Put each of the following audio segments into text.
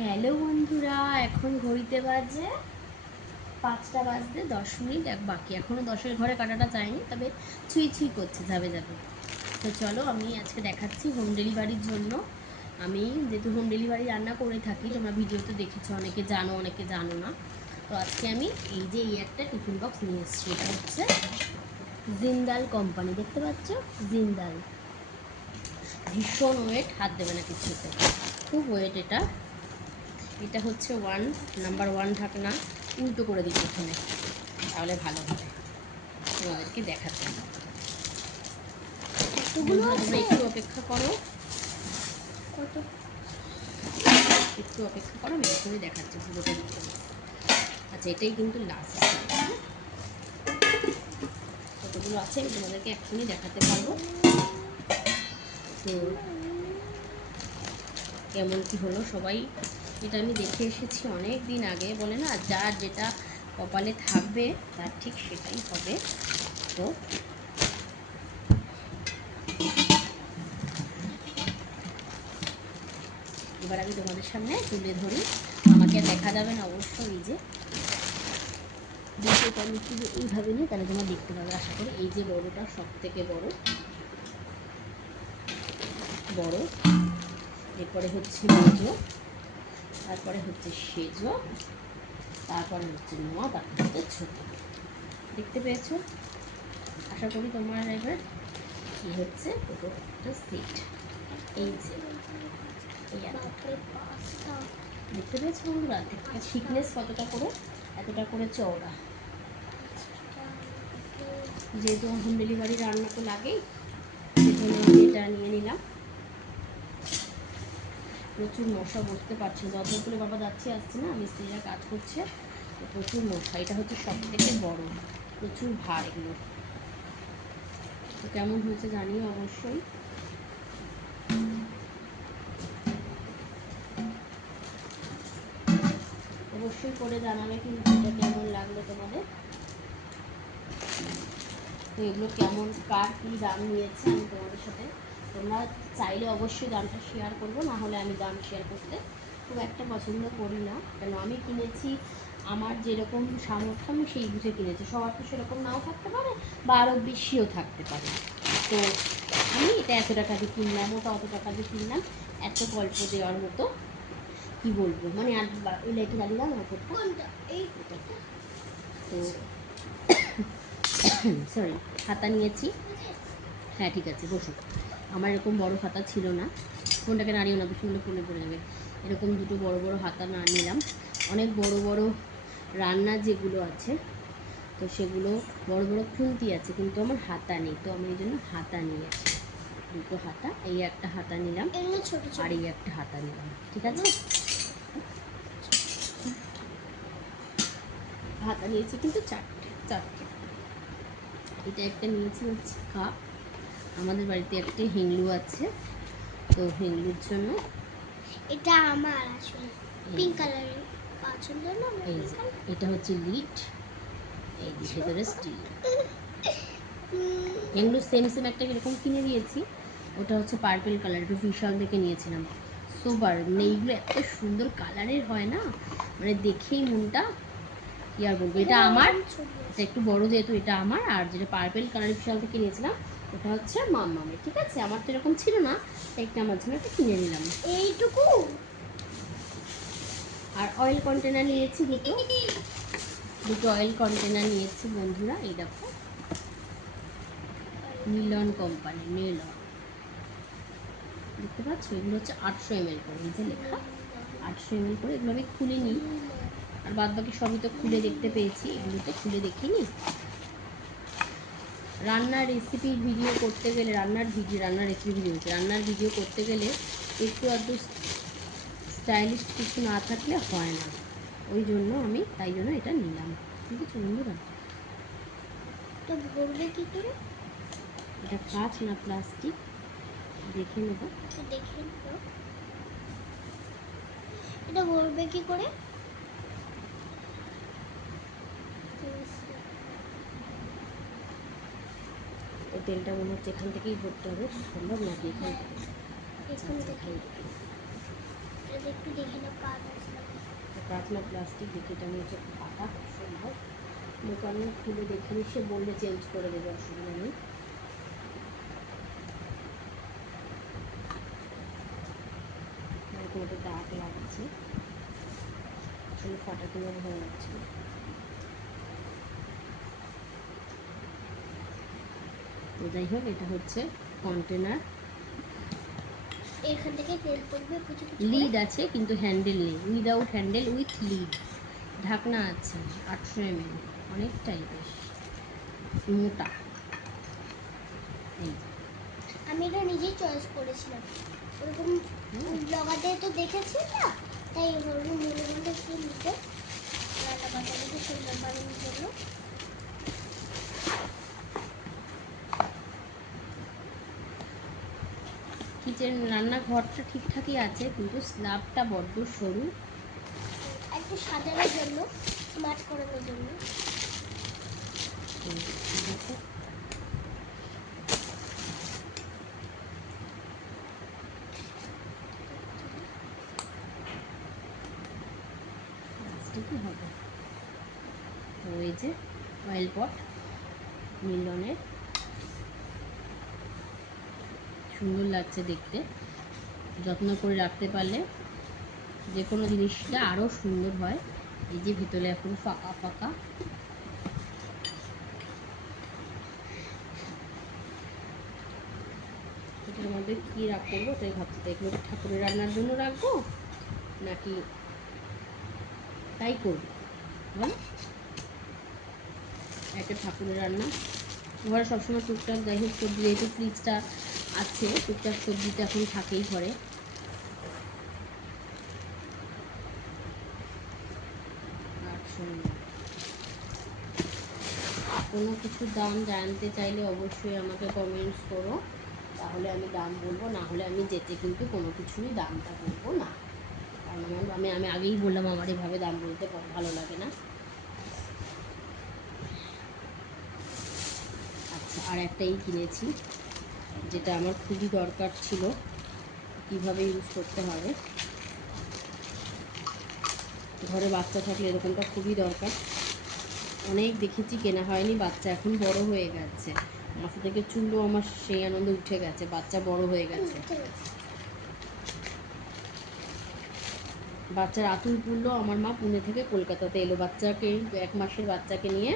Hello বন্ধুরা, এখন ঘড়িতে বাজে 5টা বাজতে 10 মিনিট বাকি। এখনও 10-এর ঘরে কাটাটা যায়নি, তবে ছুঁই ছুঁই করছে, যাবে যাবে। তো চলো, আমি আজকে দেখাচ্ছি হোম ডেলিভারির জন্য। আমি যেহেতু হোম ডেলিভারি রান্না করে থাকি, তোমরা ভিডিওতে দেখেছো, অনেকে জানো অনেকে জানো না। তো আজকে আমি এই একটা টিফিন বক্স নিয়ে এসেছি। এটা হচ্ছে জিন্দাল কোম্পানি, দেখতে পাচ্ছ? জিন্দাল। ভীষণ ওয়েট, হাত দেবে না কিছুতে, খুব ওয়েট এটা। এটা হচ্ছে নাম্বার 1 ঢাকনা। উল্টো করে দিই প্রথমে, তাহলে ভালো হবে তোমাদেরকে দেখাতে। তোমরা একটু অপেক্ষা করো, একটু অপেক্ষা করো, আমি এখনই দেখাচ্ছি পুরোটা ডিটেলস। আচ্ছা, এটাই কিন্তু লাস্ট। কতগুলো আছে আমি তোমাদেরকে এখনই দেখাতে পারবো। তো কেমন কি হলো সবাই, এটা আমি দেখে এসেছি অনেক দিন আগে। বলে না, যার যেটা কপালে থাকবে তার ঠিক সেটাই হবে। তো এবার আমি তোমাদের সামনে তুলে ধরি, আমাকে দেখা যাবে না অবশ্যই। এই যে দুটো আমি তুলে এইভাবে নিই, তাহলে তোমরা দেখতে পাবে আশা করি। এই যে বড়টা, সব থেকে বড়, এরপরে হচ্ছে মেজো, তারপরে হচ্ছে সেজো, তারপরে হচ্ছে নোয়া, তারপরে হচ্ছে ছোট। দেখতে পেয়েছো? আশা করি তোমার এবার কি হচ্ছে পুরো একটা সেট। এই যে দেখতে পেয়েছো বন্ধুরা, থিকনেস কতটা করে, এতটা করে চওড়া। যেহেতু হোম ডেলিভারি রান্না তো লাগেই, সেজন্য আমি এটা নিয়ে নিলাম। প্রচুর মশা, বসতে পারছি না, দরজা খুলে বাবা যাচ্ছে আসছে না, মিস্ত্রিরা কাজ করছে, তো প্রচুর মশা। এটা হচ্ছে সব থেকে বড়, প্রচুর ভার এগুলো। তো কেমন হয়েছে জানিও অবশ্যই। অবশ্যই করে জানাবে কিন্তু এটা কেমন লাগলো তোমাদের। তো এগুলো কেমন, কার কী দাম নিয়েছে আমি তোমাদের সাথে, তোমরা চাইলে অবশ্যই দামটা শেয়ার করবো, না হলে আমি দাম শেয়ার করতে খুব একটা পছন্দ করি না। কেন, আমি কিনেছি আমার যেরকম সামর্থ্য, আমি সেই বুঝে কিনেছি। সবার তো সেরকম নাও থাকতে পারে, বা আরও বেশিও থাকতে পারে। তো আমি এটা এত টাকা দিয়ে কিনলাম, ওটা অত টাকা দিয়ে কিনলাম, এত গল্প দেওয়ার মতো কি বলবো, মানে আর ওই লাইটে জ্বালিয়ে দাও না উপরটা, এইটা। তো সরি, হাতা নিয়েছি। হ্যাঁ ঠিক আছে, বসো। আমার এরকম বড় হাতা ছিল না, ফোনটাকে নাড়িও না, বেশি হলে ফোনে পড়ে যাবে। এরকম দুটো বড় বড় হাতা না নিলাম। অনেক বড় বড় রান্না যেগুলো আছে, তো সেগুলো বড় বড় খুন্তি আছে, কিন্তু আমার হাতা নেই, তো আমি এই জন্য হাতা নিয়েছি। দুটো হাতা, এই একটা হাতা নিলাম, আর এই একটা হাতা নিলাম, ঠিক আছে। হাতা নিয়েছি কিন্তু চারটে চারটে। এটা একটা নিয়েছি হচ্ছে কাপ। আমাদের বাড়িতে একটা হিংলু আছে, তো হিংলুর জন্য এটা আমার আসলে পিঙ্ক কালারের পছন্দ না। এই যে এটা হচ্ছে লিড, এই যে ভেতরে স্টিল। হিংলু সেম সেম একটা এরকম কিনে দিয়েছি, ওটা হচ্ছে পার্পল কালার, একটু বিশাল দেখে নিয়েছিলাম। সোবার এইগুলো এত সুন্দর কালারের হয় না, মানে দেখেই মনটা, কি আর বলবো। এটা আমার, এটা একটু বড় যেহেতু এটা আমার, আর যেটা পার্পল কালার বিশাল থেকে নিয়েছিলাম ওটা হচ্ছে মামামের। ঠিক আছে, আমার তো এরকম ছিল না, একটা আমার জন্য একটা কিনে নিলাম এইটুকু। আর অয়েল কন্টেনার নিয়েছি দুটো, দুটো অয়েল কন্টেনার নিয়েছি বন্ধুরা। এই দেখো, মিলন কোম্পানি, মিলন, দেখতে পাচ্ছ? এগুলো হচ্ছে 800 ml করে, এই যে লেখা 800 ml করে। এগুলো আমি খুলে নিই, আর বাদ বাকি সবই তো খুলে দেখতে পেয়েছি, এগুলো তো খুলে দেখিনি। রান্নার রেসিপির ভিডিও করতে গেলে, রান্নার রেসিপি ভিডিও হচ্ছে, রান্নার ভিডিও করতে গেলে একটু আধটু স্টাইলিশ কিছু না থাকলে হয় না, ওই জন্য আমি তাই জন্য এটা নিলাম। ঠিক আছে বন্ধুরা, এটা ভরবে কি করে? এটা কাঁচ না প্লাস্টিক দেখে নেব, দেখে নিও। এটা ভরবে কি করে? এই তেলটা মনে হচ্ছে এখান থেকেই ভরতে হবে, সম্ভব নাকি এখান থেকে? এখান আচ্ছা, থেকে। এখান থেকে। একটু দেখে না কাজ আছে নাকি। কাঁচ না প্লাস্টিক, দেখি এটা মনে হচ্ছে ফাটা খুব সম্ভব। দোকানে খুলে দেখিনি, সে বললে চেঞ্জ করে দেবে, অসুবিধা নেই। এরকম একটা দাগ লাগছে, আসলে ফাটা কিনা বোঝা যাচ্ছে না। তো যাই হোক, এটা হচ্ছে কন্টেনার। এখান থেকে তেল পড়বে কিছু কিছু করে। লিড আছে কিন্তু হ্যান্ডেল নেই, উইদাউট হ্যান্ডেল উইথ লিড। ঢাকনা আছে 800 ml, অনেকটাই বেশ মোটা। এই আমি এটা নিজেই চয়েস করেছিলাম, ওরকম ব্লগারদের তো দেখেছি না, তাই ওরকম মনে মনে একটু নিতে রান্না বান্নাটাকে সুন্দর বানানোর জন্য। কিচেন রান্নাঘরটা ঠিকঠাকই আছে, কিন্তু স্ল্যাবটা বড্ড সরু। একটু সাজানোর জন্য, স্মার্ট করানোর জন্য। দেখো, কি হবে। তো এই যে অয়েল পট মিলনের, সুন্দর লাগছে দেখতে। যত্ন করে রাখতে পারলে যে কোনো জিনিসটা আরও সুন্দর হয়। এই যে ভিতরে এখন ফাঁকা ফাঁকা। এটার মধ্যে কী করবো তাই ভাবছি, তো এগুলো ঠাকুরের রান্নার জন্য রাখবো নাকি তাই করবো বলো। একটা ঠাকুরের রান্না, ঘরে সবসময় টুকটাক যাই হোক সবজি, যেহেতু ফ্রিজটা আছে টুকটাক সবজিটা এখন থাকেই ঘরে। আর কোনো কিছুর দাম জানতে চাইলে অবশ্যই আমাকে কমেন্টস করো, তাহলে আমি দাম বলবো, না হলে আমি যেতে কিন্তু কোনো কিছুরই দামটা বলবো না। কারণ আমি আমি আগেই বললাম আমার এভাবে দাম বলতে ভালো লাগে না। আচ্ছা, আর একটাই কিনেছি যেটা আমার খুবই দরকার ছিল, কিভাবে ইউজ করতে হবে। ঘরে বাচ্চা থাকলে এরকমটা খুবই দরকার। অনেক দেখেছি, কেনা হয়নি, বাচ্চা এখন বড় হয়ে গেছে, মাথা থেকে চুলও আমার সেই আনন্দে উঠে গেছে, বাচ্চা বড় হয়ে গেছে। বাচ্চার আতুল পুড়লো, আমার মা পুনে থেকে কলকাতাতে এলো, বাচ্চাকে 1 মাসের বাচ্চাকে নিয়ে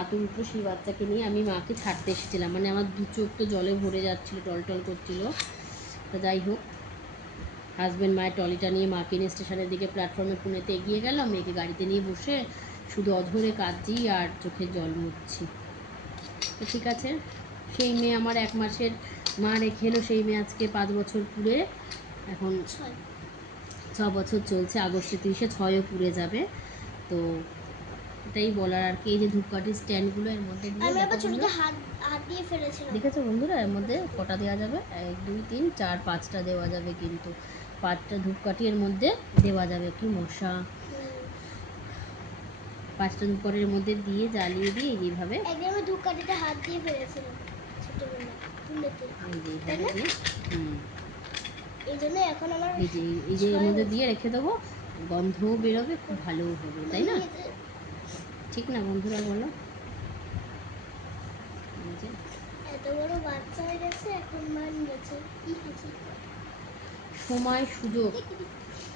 আতুল উঠলো, সেই বাচ্চাকে নিয়ে আমি মাকে ছাড়তে এসেছিলাম, মানে আমার দু চোখ তো জলে ভরে যাচ্ছিলো, টলটল করছিল। তা যাই হোক, হাজব্যান্ড মায়ের ট্রলিটা নিয়ে মাকে নিয়ে স্টেশনের দিকে প্ল্যাটফর্মে পুনেতে এগিয়ে গেলাম, মেয়েকে গাড়িতে নিয়ে বসে শুধু অঝরে কাঁদছি আর চোখের জল মুছছি। তো ঠিক আছে, সেই মেয়ে আমার 1 মাসের মা রেখে এলো, সেই মেয়ে আজকে 5 বছর পুরে, এখন 6 বছর চলছে, আগস্টে 30-এ 6ও পুড়ে যাবে। তো এটাই বলার আর কি। এই যে ধূপকাঠির স্ট্যান্ডগুলো, এর মধ্যে দিয়ে আমি দেখো আবার ছোটতে বন্ধুরা, হাত হাত দিয়ে ফেলেছিলাম। দেখেছো বন্ধুরা, এর মধ্যে কটা দেওয়া যাবে, 1 2 3 4 5টা দেওয়া যাবে, কিন্তু 5টা ধূপকাঠি এর মধ্যে দেওয়া যাবে। কি মশা, 5টা ধূপকাঠির মধ্যে দিয়ে জ্বালিয়ে দিয়ে এইভাবে, একদিন আমি ধূপকাঠিতে হাত দিয়ে ফেলেছিলাম ছোটবেলায় পুলেতে, এই যে তাই এইভাবে না? দিয়ে, এই জন্য এখন আমার এই যে এর 6 মধ্যে বছর। দিয়ে রেখে দেবো, গন্ধও বেরোবে, খুব ভালোও হবে, তাই না? ঠিক না বন্ধুরা বলো? এই যে এত বড় বাচ্চা হয়ে গেছে, এখন মা নিয়েছে কি হাসি করে। সময় সুযোগ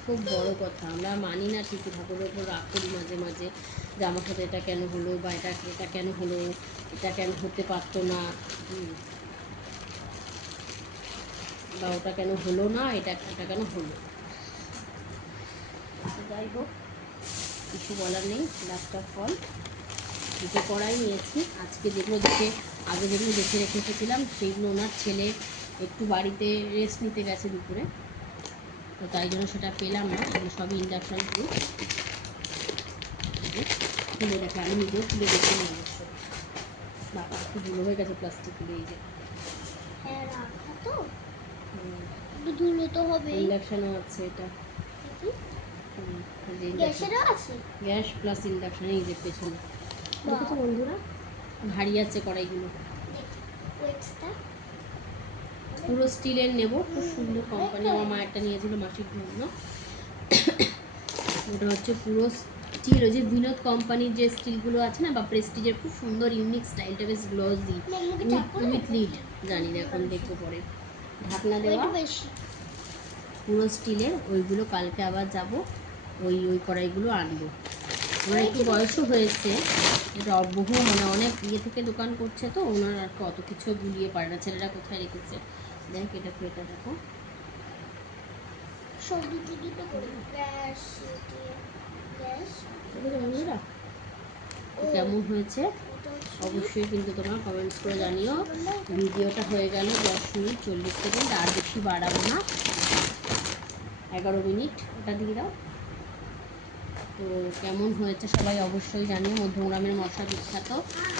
খুব বড় কথা, আমরা মানি না ঠিকই, ঠাকুরের ওপর রাগ করি মাঝে মাঝে, যে আমার সাথে এটা কেন হলো, বা এটা কেন হলো, এটা কেন হতে পারতো না, বা ওটা কেন হলো না, এটা কেন হলো। যাই হোক, কিছু বলার নেই, লাভটা ফল। দুটো কড়াই নিয়েছি আজকে, যেগুলো দেখে আগে যেগুলো দেখে রেখে এসেছিলাম সেইগুলো ওনার ছেলে একটু বাড়িতে রেস্ট নিতে গেছে দুপুরে, তো তাই জন্য সেটা পেলাম না, সেগুলো সবই ইন্ডাকশান প্রুফ। খুলে দেখে, আমি নিজেও খুলে দেখে নিই অবশ্য, বাবা একটু ধুলো হয়ে গেছে প্লাস্টিকগুলো, এই যে হ্যাঁ রাখা তো একটু ধুলো তো হবেই। ইন্ডাকশানও আছে এটা, দেখি এই যে ইন্ডাকশান, গ্যাসেরও আছে। গ্যাস প্লাস ইন্ডাকশান, এই যে পেছনে বাহ, দেখেছো বন্ধুরা, ভারী আছে কড়াইগুলো। দেখি ওয়েটসটা পুরো স্টিলের নেব, খুব সুন্দর অনেকটা কোম্পানি, আমার হয়ে মায়েরটা নিয়েছিল মাসির জন্য, ওটা হচ্ছে পুরো স্টিল, ওই যে বিনোদ কোম্পানির যে স্টিলগুলো আছে না, বা প্রেস্টিজের, খুব সুন্দর ইউনিক স্টাইলটা, বেশ গ্লসি উইথ লিড। জানি না, এখন দেখবো পরে। ঢাকনা দেওয়া বেশি পুরো স্টিলের, ওইগুলো কালকে আবার যাব ওই ওই কড়াইগুলো আনবো। ওনার একটু বয়সও হয়েছে, এটা বহু মানে অনেক ইয়ে থেকে দোকান করছে, তো ওনার আর অত কিছু গুলিয়ে পারে না। ছেলেরা কোথায় রেখেছে দেখ, এটা দেখো। সব দুটো দুটো করে গ্যাস গ্যাস দেখেছো বন্ধুরা কেমন হয়েছে? ওটা হচ্ছে অবশ্যই কিন্তু তোমরা কমেন্টস করে জানিও। ভিডিওটা হয়ে গেল 10 মিনিট 40 সেকেন্ড, আর বেশি বাড়াবো না, 11 মিনিট। ওটা দিয়ে দাও। তো কেমন হয়েছে সবাই অবশ্যই জানিও। মধ্যমগ্রামের মশা বিখ্যাত।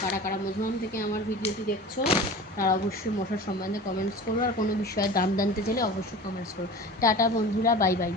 কারা কারা মধ্যমগ্রাম থেকে আমার ভিডিওটি দেখছো তারা অবশ্যই মশার সম্বন্ধে কমেন্টস করো, আর কোনো বিষয়ে দাম জানতে চাইলে অবশ্যই কমেন্টস করো। টাটা বন্ধুরা, বাই বাই।